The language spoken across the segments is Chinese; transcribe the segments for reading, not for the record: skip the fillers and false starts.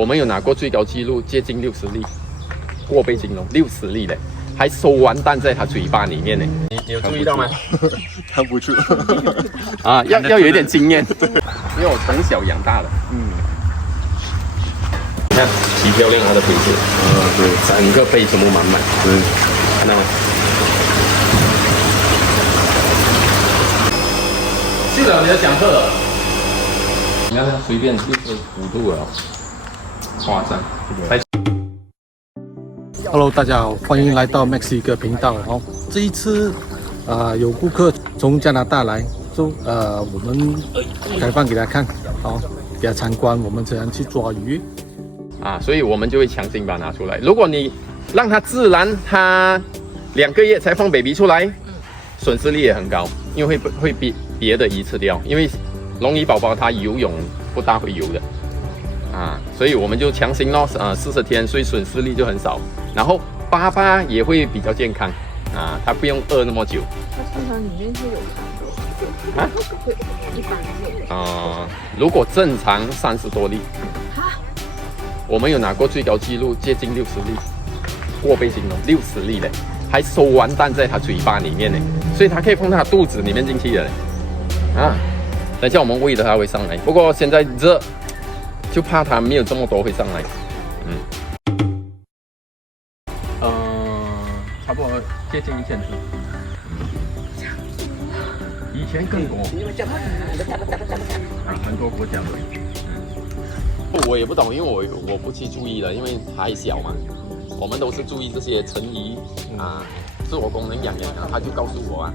我们有拿过最高纪录，接近60粒过背金龙，60粒嘞，还收完蛋在它嘴巴里面呢。你有注意到吗？看不出啊，要有一点经验，因为我从小养大的。你看极漂亮它的腿子，对，整个背全部满满，对，看到吗？去了，你要讲课了。你看它随便65度了，夸张。Hello， 大家好，欢迎来到 Max 一个频道。这一次有顾客从加拿大来，我们开放给他看，给他参观我们怎样去抓鱼所以我们就会强行把它拿出来。如果你让它自然，它2个月才放 baby 出来，损失率也很高，因为会被别的鱼吃掉。因为龙鱼宝宝它游泳不大会游的所以我们就强行40天，所以损失率就很少。然后爸爸也会比较健康他不用饿那么久。它通常里面是有糖的会一般是如果正常30多粒。我们有拿过最高纪录，接近60粒过背金龙，60粒嘞，还收完蛋在它嘴巴里面呢，所以它可以放到它肚子里面进去的嘞。等一下我们喂的它会上来，不过现在热，就怕它没有这么多会上来。差不多接近1000只。以前更多。很多国家都有。我也不懂，因为我不去注意了，因为还小嘛。我们都是注意这些成鱼是我工人养他就告诉我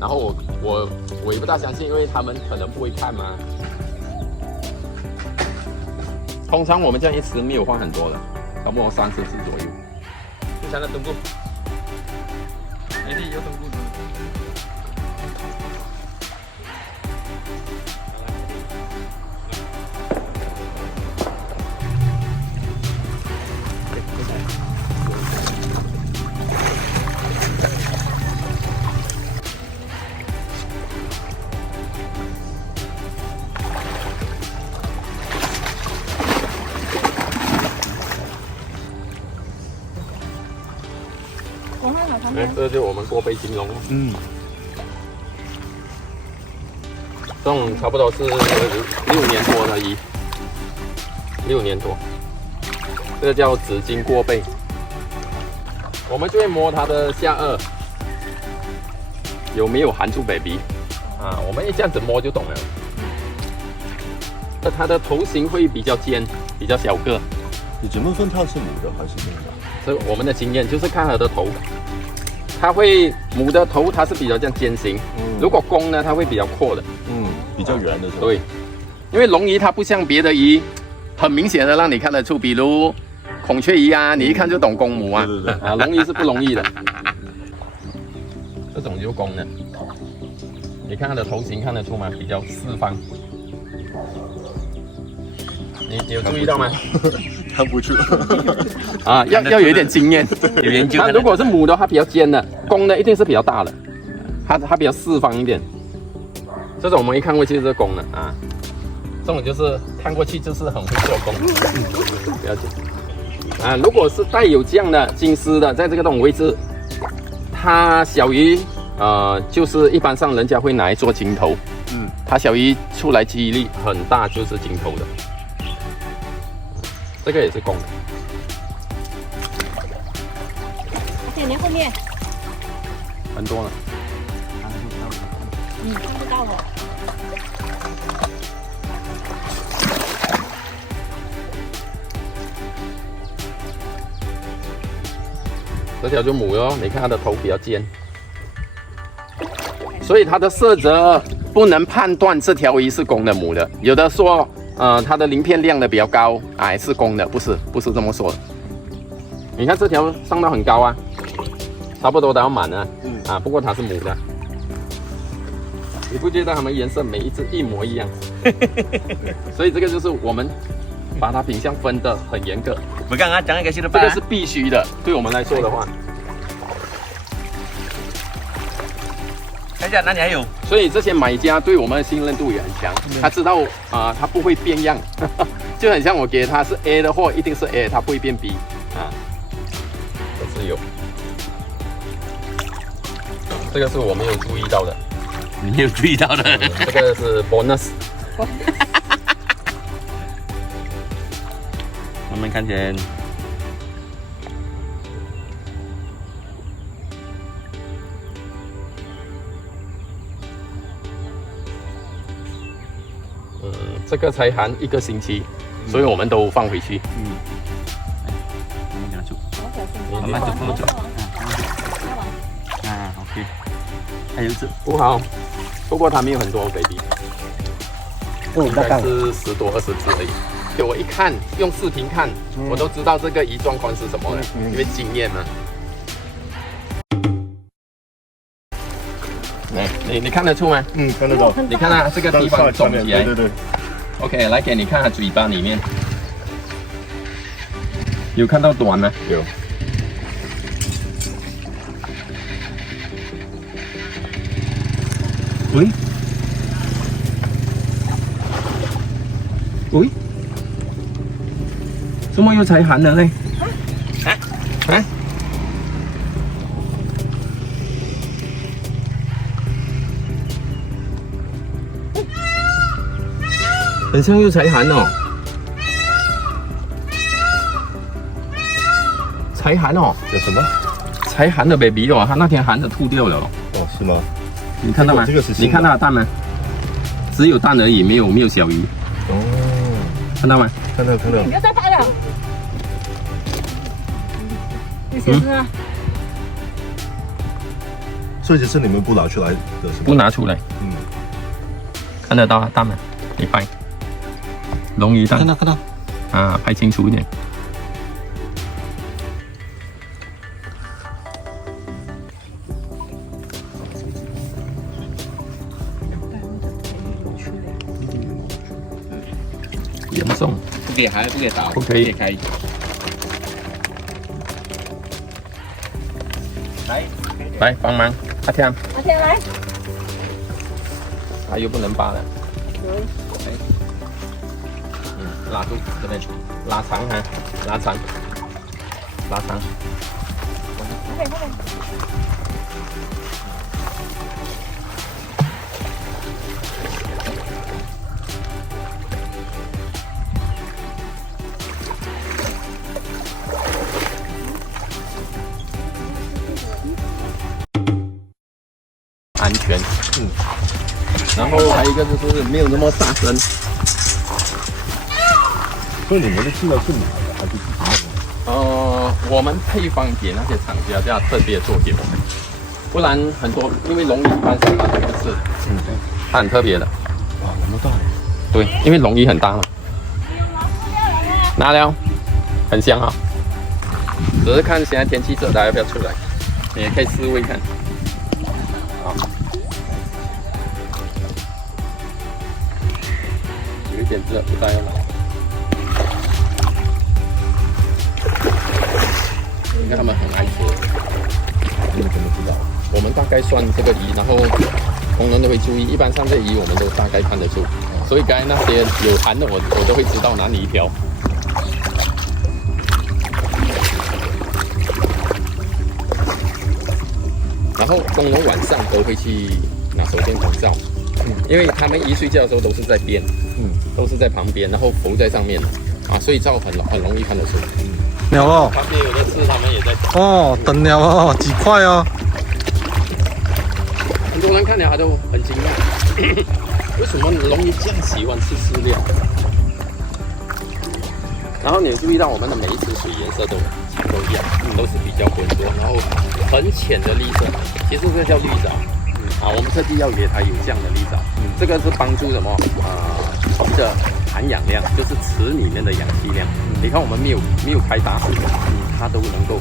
然后我也不大相信，因为他们可能不会看嘛。通常我们这样一吃没有放很多的，差不多30只左右。就像那东部，有东部。这就是我们过背金龙。这种差不多是6年多的鱼，6年多。这个叫紫金过背。我们就会摸它的下颚有没有含住 baby 我们一这样子摸就懂了。它的头型会比较尖，比较小个。你怎么分它是母的还是公的？这我们的经验就是看它的头。它会母的头它是比较这样尖形，如果公呢它会比较阔的，比较圆的。对，因为龙鱼它不像别的鱼，很明显的让你看得出，比如孔雀鱼你一看就懂公母对龙鱼是不容易的。这种就公的，你看它的头型看得出吗？比较四方。你有注意到吗？看不出要有一点经验，有研究。它如果是母的话比较尖的，公的一定是比较大的，它比较四方一点。这种我们一看过去就是公的这种就是看过去就是很会做工。不要紧如果是带有这样的金丝的，在这个种位置，它小鱼就是一般上人家会拿来做金头，它小鱼出来几率很大就是金头的。这个也是公的。你后面很多了。看不到了。这条就母哟，你看它的头比较尖，所以它的色泽不能判断这条鱼是公的母的。有的说它的鳞片亮的比较高是公的，不是这么说的。你看这条上到很高差不多都要满了不过它是母的。你不觉得它们颜色每一只一模一样？所以这个就是我们把它品相分得很严格。我刚刚讲一个新的这个是必须的，对我们来说的话。看一下哪里还有。所以这些买家对我们的信任度也很强，他知道他不会变样，就很像我给他是 A 的货，一定是 A， 他不会变 B 啊，都是有。这个是我没有注意到的，你没有注意到的。这个是 bonus。慢慢看见。这个才含1个星期，所以我们都放回去。慢慢给它煮，慢慢慢煮，慢慢煮。啊 ，OK。还有一只，不好，不过它没有很多 baby， 应该是10多20只而已。给我一看，用视频看，我都知道这个胰状况是什么了，因为经验嘛。来，你看得出吗？看得到。你看它这个地方肿起来。对。OK， 来给你看它嘴巴里面，有看到短吗？有。喂，喂，怎么又才寒了嘞？啊？很像又才寒哦，才寒哦，有什么？才寒的 baby 哦，他那天寒的吐掉了哦。哦，是吗？你看到吗？这个是新的你看到蛋吗？只有蛋而已，没有小鱼。哦，看到吗？看到。你不要再拍了。你先吃啊。所以这是你们不拿出来的是吗？不拿出来。看得到啊，蛋吗？你拍。龙鱼蛋。看到。啊，拍清楚一点。严重，不给还不给倒，不可以开。来帮忙，阿天，阿天来。他又不能拔了。拉住这边，拉长哈，拉长。快点。安全，然后还有一个就是没有那么大声。所以你们的饲料是买的还是自己弄的？我们配方给那些厂家这样特别做给我们，不然很多因为龙鱼一般是它这个是，它很特别的。哇，那么大！对，因为龙鱼很大嘛。拿了，很香啊、只是看现在天气热，大家要不要出来？你也可以试味看。好，有一点热，不大要拿。你看他们很爱吃，你们怎么知道？我们大概算这个鱼，然后工人都会注意，一般上这鱼我们都大概看得出，所以刚才那些有寒的我都会知道哪里一条。然后工人晚上都会去拿手电筒照，因为他们一睡觉的时候都是在边，都是在旁边，然后浮在上面啊，所以照很容易看得出。了哦，旁边有的是他们也在哦，等了哦，几块哦。很多人看了他都很惊讶，为什么龙鱼这样喜欢吃饲料？然后你注意到我们的每一次水颜色都一样，都是比较浑浊，然后很浅的绿色，其实这叫绿藻。我们特地要给它有这样的绿藻，这个是帮助什么？鱼的含氧量，就是池里面的氧气量。你看我们没有开大水，它都能够。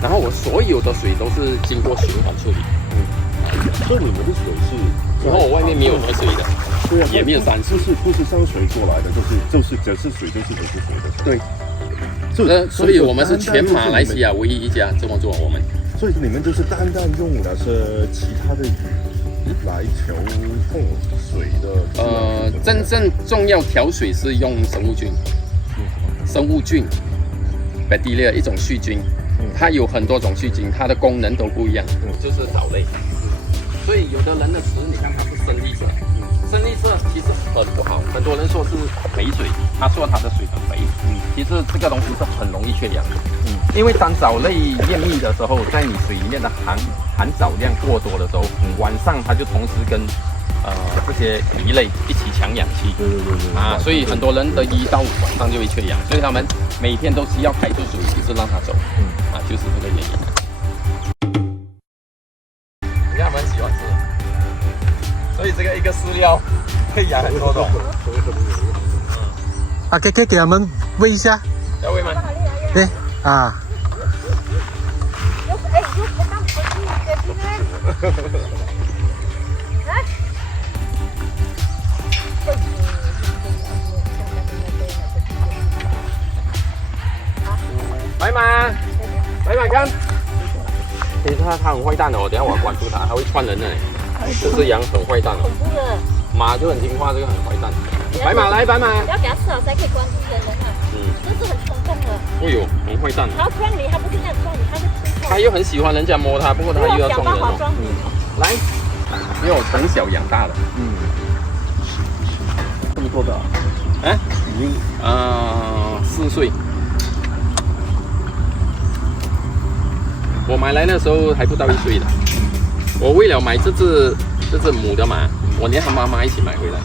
然后我所有的水都是经过循环处理。所以你们的水是，然后我外面没有河水的，对啊，也没有山水，不是山水过来的，就是只是水就是水。对，所以我们是全马来西亚唯一一家这么做。我们，所以你们就是单用那些其他的鱼来调控水的？真正重要调水是用生物菌，bacteria 一种细菌，它有很多种细菌，它的功能都不一样，就是藻类。所以有的人的池，你看它是深绿色，深绿色其实很不好，很多人说是肥水，他说它的水很肥，其实这个东西是很容易缺氧的，因为当藻类验密的时候，在你水里面的含藻量过多的时候，晚上它就同时跟这些鱼类一起抢氧气，对啊，所以很多人的1到5晚上就会缺氧，所以他们每天都需要开出水，就是让它走，啊，就是这个原因。你看他们喜欢吃，所以这个一个饲料可以养很多种。啊，可以给他们喂一下，要喂吗？对啊。白马，看，其实它很坏蛋哦，等下我要关注它，它会串人的。这只羊很坏蛋哦，马就很听话，这个很坏蛋。白马来，白马。要给它吃好才可以关注人啊。这是很冲动的。哎呦，很坏蛋。它撞你，它不是这样撞你，它是轻碰。它又很喜欢人家摸它，不过它又要撞人哦。来，因为我从小养大的。这么多的？哎，已经4岁。我买来那时候还不到1岁的。我为了买这只母的马，我连它妈妈一起买回来。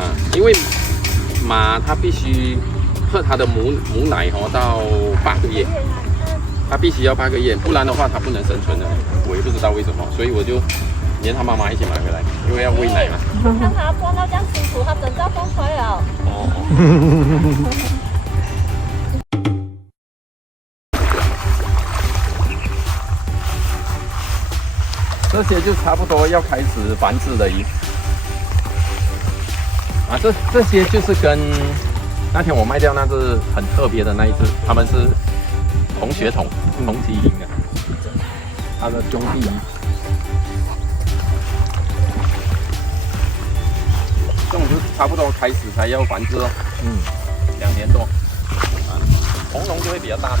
啊，因为马它必须喝它的母奶到8个月，它必须要8个月，不然的话它不能生存的。我也不知道为什么，所以我就连它妈妈一起买回来，因为要喂奶嘛。看它装到这样辛苦，它整张装出来了。这些就差不多要开始繁殖的鱼啊，这些就是跟那天我卖掉那只很特别的那一只，他们是同血统、同基因的，它的兄弟鱼。这种就差不多开始才要繁殖哦，2年多啊，红龙就会比较大。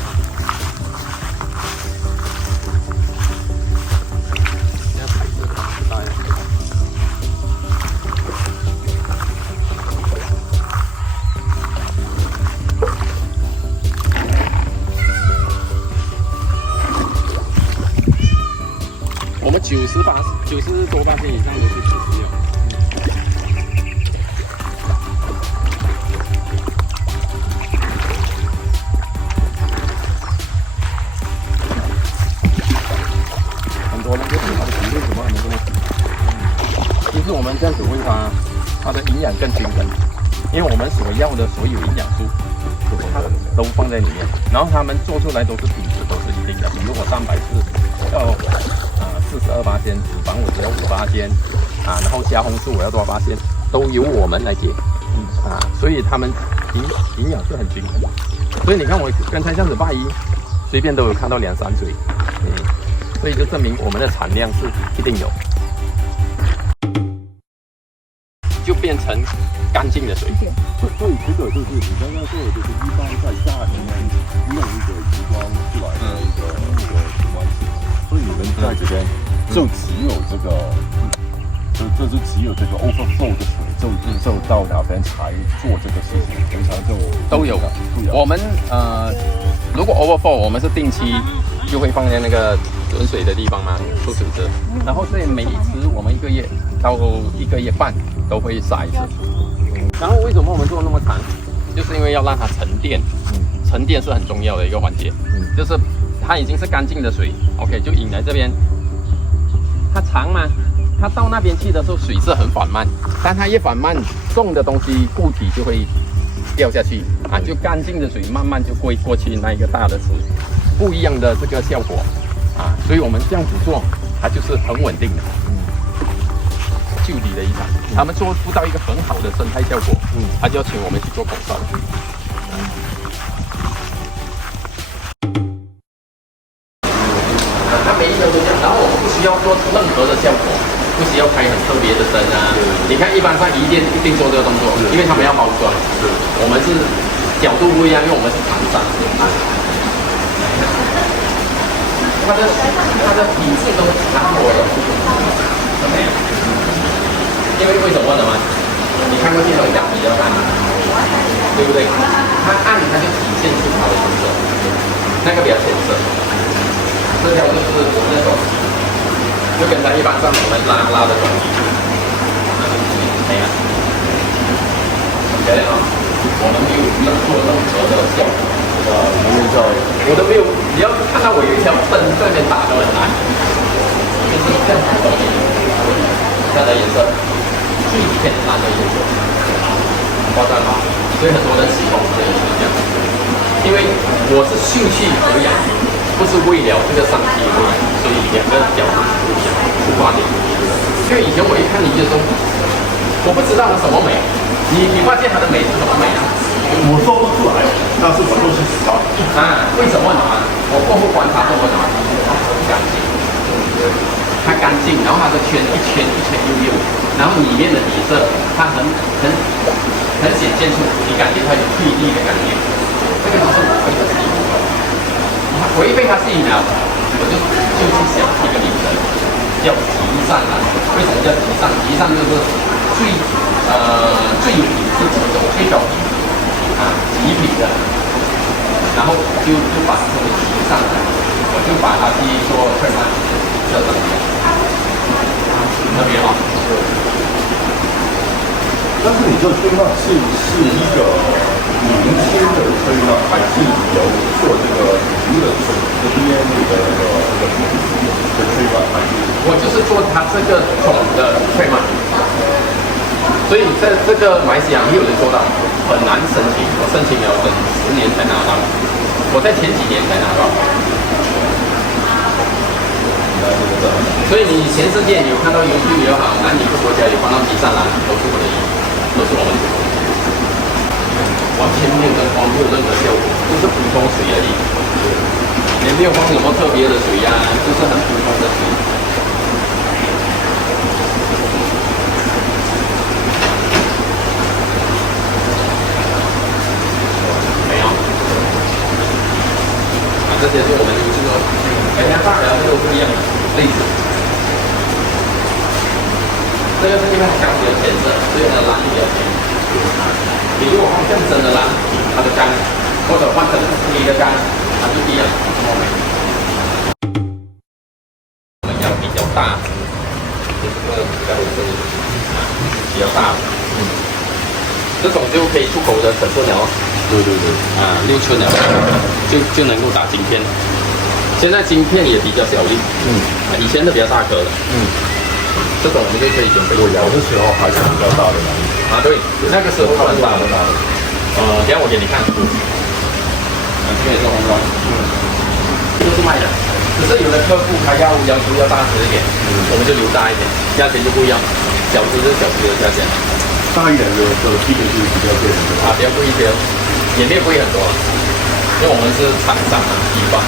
我们90多%以上都是土饲料。很多人就很好奇为什么他们这么喜。其实我们这样子喂它的营养更均衡，因为我们所要的所有营养素，它都放在里面，然后他们做出来都是品质都是一定的。比如我蛋白质要42%，脂肪我只要5%，然后虾红素我要多少%，都由我们来解，所以他们营养是很均衡的。所以你看我刚才这样子8一，随便都有看到2、3水，所以就证明我们的产量是一定有，就变成干净的水。所以这个就是你刚刚说的，就是一般在夏天用一个鱼缸出来的一个景观系统，所以你们在这边就只有这个，这就只有这个 overflow 的水，就到哪边才做这个事情，平常就都有。我们如果 overflow， 我们是定期就会放在那个准水的地方嘛，出水池，然后所以每一次我们1个月到1个月半都会撒一次。然后为什么我们做那么长？就是因为要让它沉淀，沉淀是很重要的一个环节。就是它已经是干净的水 ，OK， 就引来这边，它长嘛，它到那边去的时候水是很缓慢，但它一缓慢，重的东西固体就会掉下去啊，就干净的水慢慢就过去那一个大的池，不一样的这个效果啊，所以我们这样子做，它就是很稳定的。就理的一场，他们做不到一个很好的生态效果，他就要请我们去做广告。他每一个都讲，然后我们不需要做任何的效果，不需要开很特别的灯啊。你看一般上一定做这个动作，因为他们要包装。我们是角度不一样，因为我们是唐山。它的品质都韩国的，因为为什么呢嘛？你看过镜头讲比较暗，对不对？它暗，它就体现出它的颜色，那个比较浅色。这条就是我们那种，就跟它一般上我们拉的东西，没了，对啊，我们没有做任何的效果。我都没有，你要看到我有一条灯在那边打都很难，就是这样的东西，这样的颜色，最浅蓝的颜色，夸张吗？所以很多人喜欢这个这样，因为我是兴趣而养，不是为了这个商品而已，所以两个角度不一样，出发点不一样。因为以前我一看你就说，我不知道它什么美，你发现它的美是什么美啊？我说不出来，但是我就是喜欢。啊，为什么呢？我过后观察过后呢，它很干净，它干净，然后它的圈一圈一圈又溜，然后里面的底色它很显现出，你感觉它有锐利的感觉，这个就是我被它吸引了。我一被它吸引了，我就去想一个名字，叫极善蓝。为什么叫极善？极善就是最品质这种最高品质。极品的，然后就把这个提上来，我就把它去做快慢调整，特别好。但是你这吹浪是一个年轻的吹浪，还是有做这个鱼的水这边的吹浪？还是我就是做它这个种的快慢。所以在这个马来西亚没有人做到，很难申请。我申请了整10年才拿到，我在前几年才拿到。所以你全世界你有看到YouTube也好，南几个国家有放到极善蓝，都是我的衣服，都是我们做的，完全没有灯光，没有任何效果，就是普通水而已，也没有放什么特别的水呀、就是很普通的水。这些是我们就是说，每天大小都不一样，类似。这个是因为它钢比较浅色，所以它的蓝比较浅。你如果放更深的蓝，它的钢，或者换成黑的钢，它就不一样，这么美。我们要比较大，就是这个比较有声音，比较大。这种就可以出口的尺寸了。对6寸了，就能够打晶片。现在晶片也比较小粒，以前的比较大颗的，这种我们就可以准备。我摇的时候还是比较大的蓝。对，那个时候很大的。等下我给你看，这也是红光，都是卖的。只是有的客户他要求要大只一点，我们就留大一点，价钱就不一样，小只是小只的价钱。大一点的基本是比较贵的比较贵一些，也没有贵很多，因为我们是厂商批发，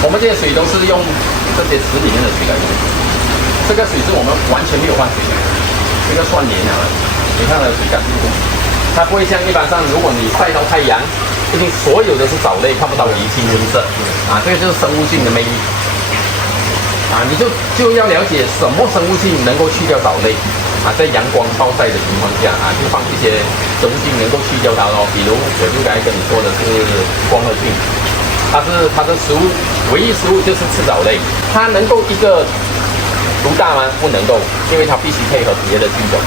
我们这些水都是用这些池里面的水来用，这个水是我们完全没有换水的，这个算黏了，你看它的水干净度，它不会像一般上，如果你晒到太阳，一定所有的是藻类，看不到离清清色，这个就是生物性的魅力。你就要了解什么生物性能够去掉藻类在阳光暴晒的情况下就放一些生物性能够去掉它咯。比如我就刚才跟你说的是光合菌，它的食物唯一食物就是吃藻类，它能够一个独大吗？不能够，因为它必须配合别的菌种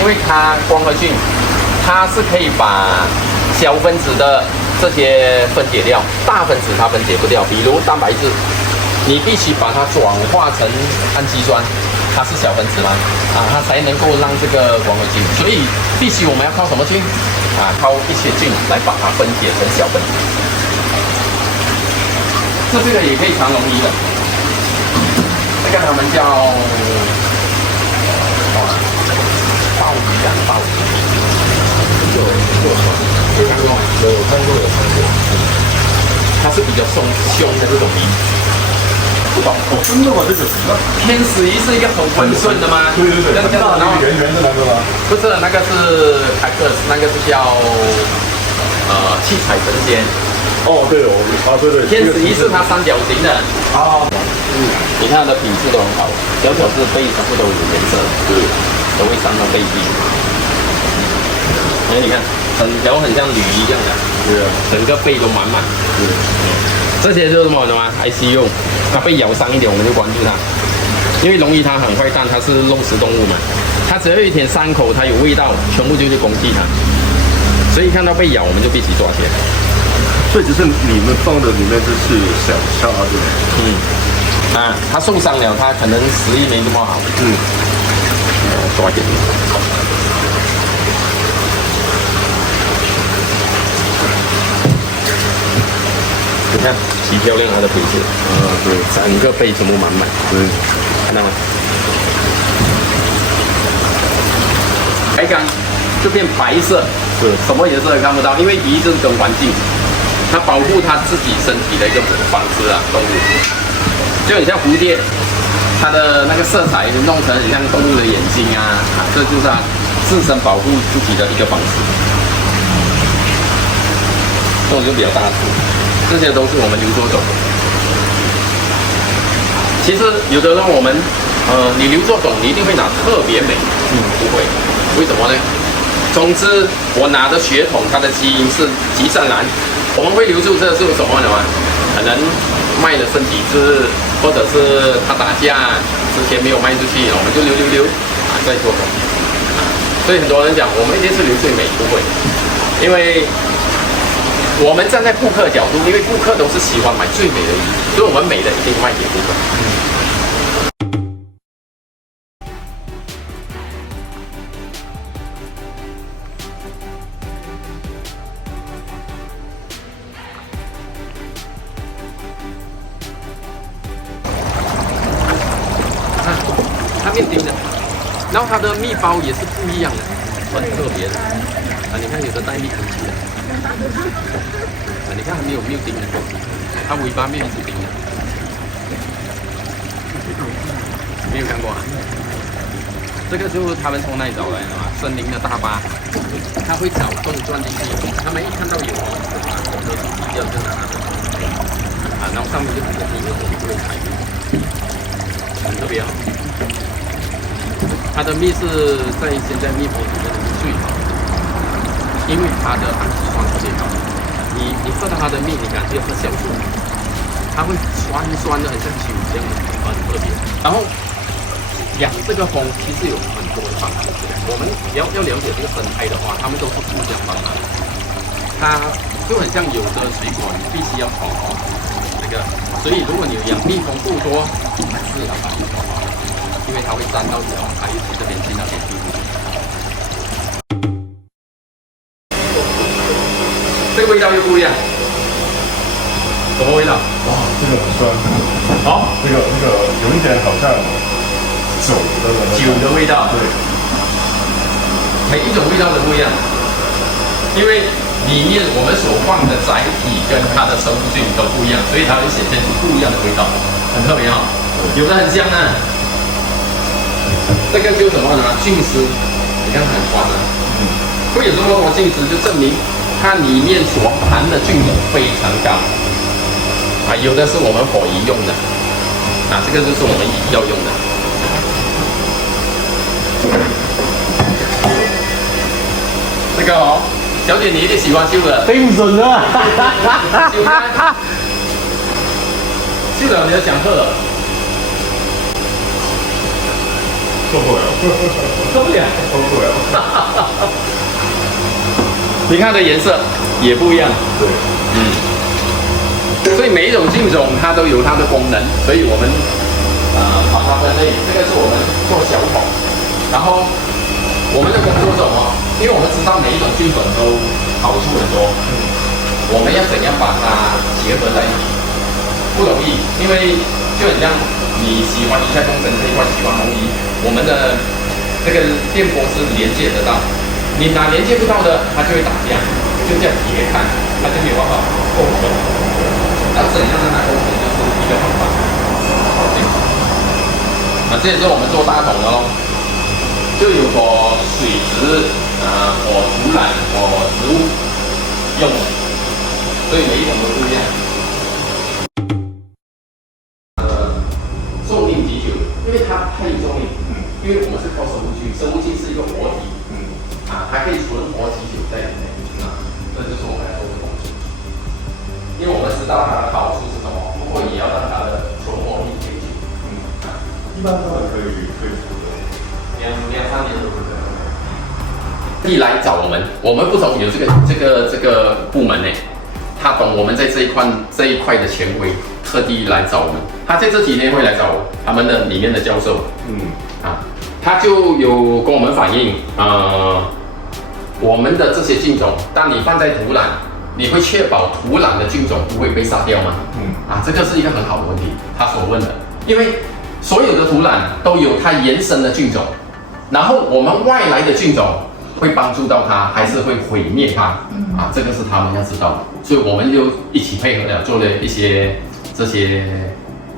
因为它光合菌它是可以把小分子的这些分解掉，大分子它分解不掉，比如蛋白质。你必须把它转化成氨基酸，它是小分子嘛，它才能够让这个光合菌。所以必须我们要靠什么菌？靠一些菌来把它分解成小分子。这个也可以长龙鱼的，这个他们叫鲍鱼鲍鱼。有看过吗？有看过。它是比较凶的这种鱼。不懂。哦，真的吗？这个那天使仪是一个很温顺的吗？对对对，这样然后圆圆的那个吗？不是那个是凯克斯，那个是叫七彩神仙。哦，对哦，啊对对，天使仪是它三角形的。啊，你看它的品质都很好，小小是背全部都有颜色，对，都会上到背壁。哎，你看，整条很像铝一样的，对啊，整个背都满满。对，这些就是什么的吗 ？ICU，它被咬伤一点我们就关注它，因为龙鱼它很坏蛋，它是肉食动物嘛，它只要有一点伤口，它有味道，全部就去攻击它。所以看到被咬，我们就必须抓起来。所以只是你们放的里面就是小虾的，它受伤了，它可能食欲没那么好，抓紧。你看，极漂亮它的皮质，对，整个背全部满满，对，看到吗？白缸就变白色，是什么颜色也看不到，因为鱼就是跟环境，它保护它自己身体的一个方式啊，动物，就很像蝴蝶，它的那个色彩弄成很像动物的眼睛啊，这就是它自身保护自己的一个方式。这种就比较大只，这些都是我们留作种。其实有的人我们你留作种，你一定会拿特别美，不会，为什么呢？总之，我拿的血统，它的基因是极善蓝，我们会留住这是什么呢？可能卖了身体质，或者是他打架之前没有卖出去，我们就留再做种。所以很多人讲，我们一定是留最美，不会，因为我们站在顾客角度，因为顾客都是喜欢买最美的鱼，所以我们美的一定卖给顾客。它面顶的，然后它的蜜包也是不一样的，很特别的。你看有的带蜜孔器的，你看还没有没有钉的，它尾巴没有一直钉的，没有看过啊？这个就是他们从那里找来的嘛，森林的大巴，它会找洞钻进去，他们一看到有我们就拿它的然后上面就很多蜜，我们就会采蜜，很特别哦。它的蜜是在现在蜜蜂里面的最好的，因为它的氨基酸特别高。你喝到它的蜜，你感觉喝酵素，它会酸的，很像酒这样的，很特别。然后养这个蜂其实有很多的方法，我们要了解这个生态的话，他们都是互相帮忙。它就很像有的水果，你必须要炒那个，所以如果你养蜜蜂不多，是要把蜜蜂炒好，因为它会沾到脚，它又去这边去那边去。这个味道又不一样，什么味道？哇，这个很酸，好，这个有一点好像酒的酒的味道，对，每一种味道都不一样，因为里面我们所放的载体跟它的成分菌都不一样，所以它会显现出不一样的味道，很特别哈。有的很香啊，这个就什么呢？菌丝，你看很酸啊，会有这么多菌丝，就证明它里面所含的菌种非常高啊。有的是我们火鱼用的这个就是我们要用的。这个小姐你一定喜欢秀的，頂唔順啊！秀的，秀的你要想喝了，受不了，受不了，受不了。你看它的颜色也不一样，对，所以每一种菌种它都有它的功能，所以我们把它分类。这个是我们做小桶，然后我们的工作种因为我们知道每一种菌种都好处很多，我们要怎样把它结合在一起不容易，因为就很像你喜欢鱼菜工程这一块，喜欢龙鱼，我们的这个电波是连接得到。你哪连接不到的，它就会打架，就叫叠看，它就没有办法构成。要怎样让它构成，就是一个方法。这也是我们做大桶的咯，就有for水质for土壤for植物用的，所以每一种都不一样。重力急救，因为它有重力，因为我们是靠生物菌，生物菌是一个活体，还可以存活急救在里面，这就是我们要做的工作。因为我们知道它的好处是什么，不过也要让它的存活力可以久。一般他们可以退出的，两三年都是这样。一来找我们不懂有这个部门呢，他懂我们在这一块的权威，特地来找我们。他在这几天会来找他们的里面的教授，他就有跟我们反映，我们的这些菌种，当你放在土壤，你会确保土壤的菌种不会被杀掉吗？这个是一个很好的问题，他所问的，因为所有的土壤都有它原生的菌种，然后我们外来的菌种会帮助到它，还是会毁灭它？这个是他们要知道的，所以我们就一起配合了，做了一些这些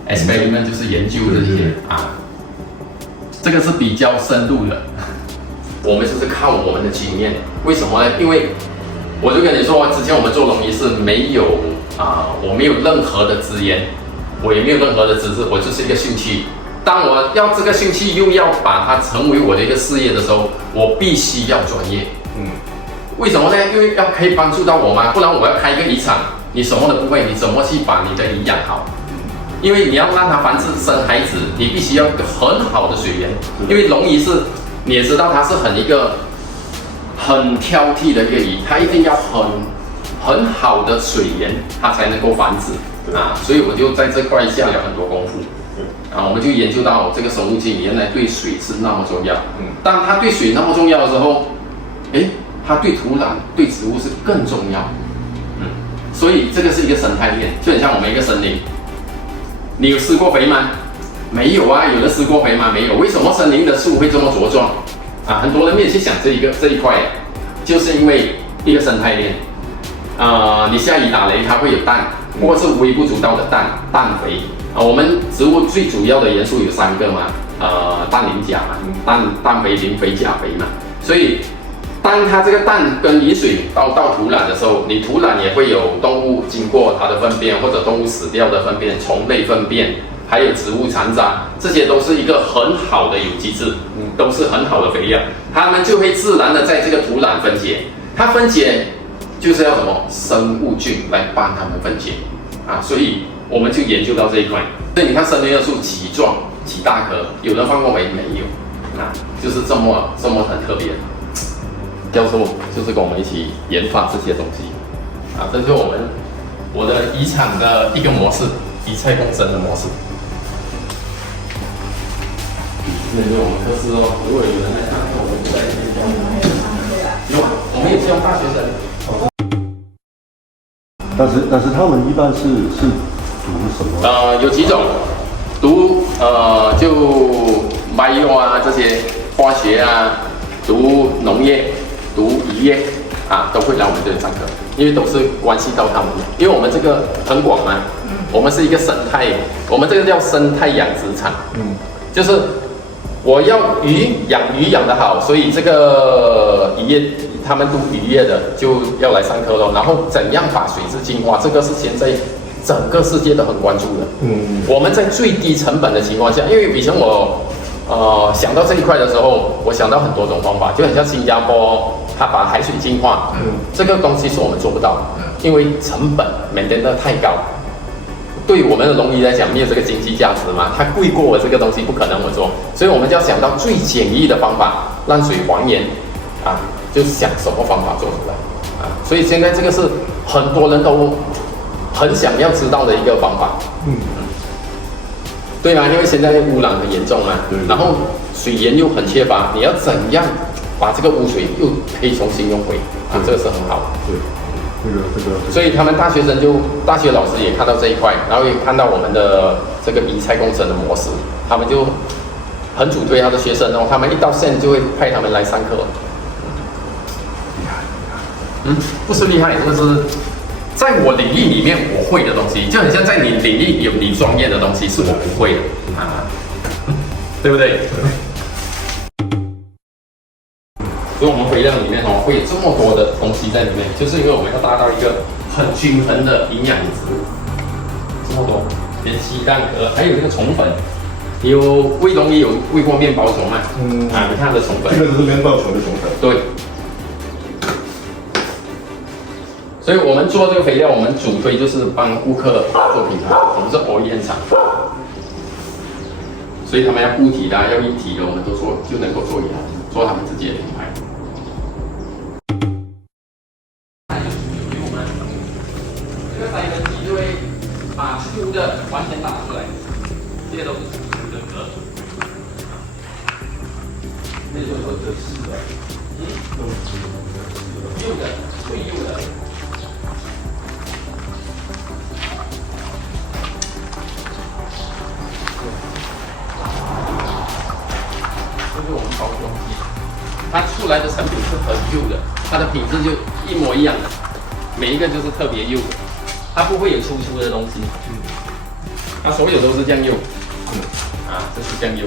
experiment， 就是研究这些这个是比较深入的。我们就是靠我们的经验，为什么呢？因为我就跟你说，之前我们做农业是没有我没有任何的资源，我也没有任何的资质，我就是一个兴趣。当我要这个兴趣又要把它成为我的一个事业的时候，我必须要专业。为什么呢？因为可以帮助到我嘛，不然我要开一个渔场，你什么都不会，你怎么去把你的鱼养好？因为你要让它繁殖生孩子，你必须要有一个很好的水源。因为龙鱼是，你也知道它是一个很挑剔的一个鱼，它一定要很好的水源，它才能够繁殖所以我就在这块下了很多功夫。我们就研究到这个生物菌原来对水是那么重要。当它对水那么重要的时候，它对土壤、对植物是更重要。所以这个是一个生态链，就很像我们一个森林。你有施过肥吗？没有啊，有人施过肥吗？没有。为什么森林的树会这么茁壮？很多人没有去想这一块，就是因为一个生态链。你下雨打雷，它会有氮，不过是微不足道的氮肥。我们植物最主要的元素有3个嘛，氮、磷、钾嘛，氮肥、磷肥、钾肥嘛。所以，当它这个氮跟雨水到土壤的时候，你土壤也会有动物经过它的粪便，或者动物死掉的粪便、虫类粪便，还有植物残渣，这些都是一个很好的有机质，都是很好的肥料，它们就会自然的在这个土壤分解。它分解就是要什么生物菌来帮它们分解所以我们就研究到这一块。所以你看生命元素几壮几大颗，有人放过肥没有？就是这么很特别。教授就是跟我们一起研发这些东西这就是我的渔场的一个模式，鱼菜共生的模式。这就是我们科室哦，如果有人来上课，我们就在这边教。有，我们也是用大学生。但是他们一般是读什么？有几种，读就 bio 这些化学读农业、读渔业都会来我们这里上课，因为都是关系到他们。因为我们这个很广嘛，我们是一个生态，我们这个叫生态养殖场。就是我要养鱼养得好，所以这个渔业他们读渔业的就要来上课咯。然后怎样把水质净化，这个是现在整个世界都很关注的。我们在最低成本的情况下，因为以前我想到这一块的时候，我想到很多种方法，就很像新加坡，它把海水净化，这个东西是我们做不到的，因为成本maintain得太高。对我们的农渔来讲，没有这个经济价值嘛，它贵过我这个东西，不可能我做，所以我们就要想到最简易的方法，让水还原就是想什么方法做出来所以现在这个是很多人都很想要知道的一个方法。对吗？因为现在污染很严重嘛，然后水源又很缺乏，你要怎样把这个污水又可以重新用回这个是很好的。对。所以他们大学老师也看到这一块，然后也看到我们的这个鱼菜共生的模式，他们就很主推他的学生他们一到县就会派他们来上课。不是厉害，就是在我领域里面我会的东西，就很像在你领域有你专业的东西是我不会的对不对？所以我们肥料里面哦会有这么多的东西在里面，就是因为我们要达到一个很均衡的营养值。这么多，连鸡蛋壳，还有这个虫粉，你有味龙也有喂过面包虫吗？啊，你看它的虫粉，这个就是面包虫的虫粉。对。所以我们做这个肥料，我们主推就是帮顾客做品牌，我们是 OEM 厂，所以他们要固体的、要一体的，我们都做就能够做给他们，做他们自己的品牌。这个筛分机就会把粗的完全打出来，这些都是粗的壳，那就说这是的，幼的最幼的。就是我们包装机，它出来的成品是很幼的，它的品质就一模一样的，每一个就是特别幼的，它不会有粗的东西，它所有都是这样幼，啊，这是这样幼，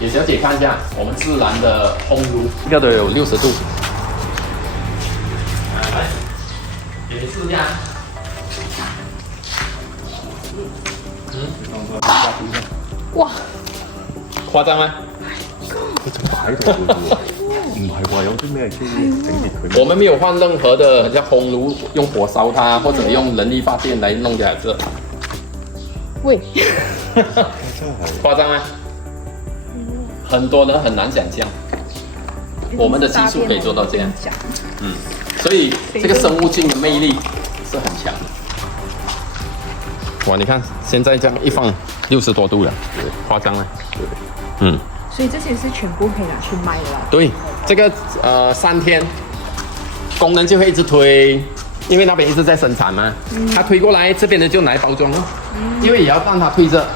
给小姐看一下我们自然的烘炉，这个都有60度，来，给你试一下。哇，夸張咩？擺喺度嘅喎，唔係話有啲咩機整跌佢。我們沒有換任何的像烘爐，用火燒它，或者用人力發電來弄起來這。喂，誇張咩？很多人很難想象，我們的技術可以做到這樣。所以這個生物菌的魅力是很強的。哇，你看現在這樣一放60多度了，誇張了。對，所以這些是全部可以拿去賣的啦。對，這個3天，工人就會一直推，因為那邊一直在生產嘛，他推過來，這邊的就拿來包裝咯，因為也要讓它推着，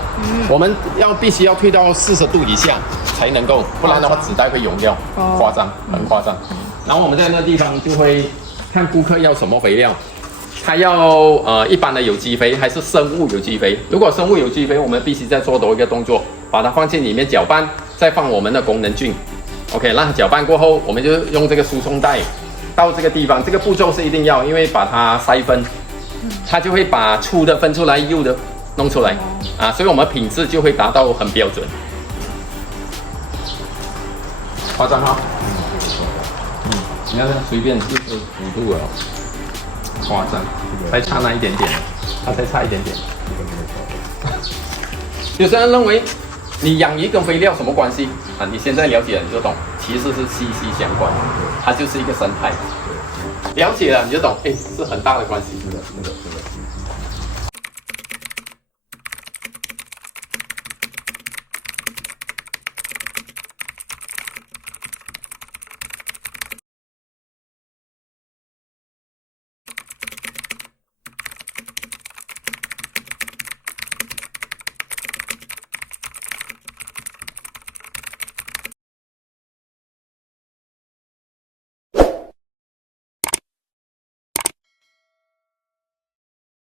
我們必須要推到40度以下才能夠，不然的話紙袋會溶掉，誇張，很誇張。然後我們在那個地方就會看顧客要什麼肥料。他要一般的有機肥還是生物有機肥？如果生物有機肥，我們必須再做多一個動作，把它放進裡面攪拌，再放我們的功能菌。OK， 那攪拌過後，我們就用這個輸送帶到這個地方，這個步驟是一定要，因為把它篩分，它就會把粗的分出來，幼的弄出來啊，所以我們品質就會達到很標準。誇張哈？你看隨便45度了。誇張，才差那一點點，它才差一點點。有些人認為你養魚跟肥料什麼關係啊？你現在了解了你就懂，其實是息息相關，它就是一個生態。了解了你就懂，哎，是很大的關係。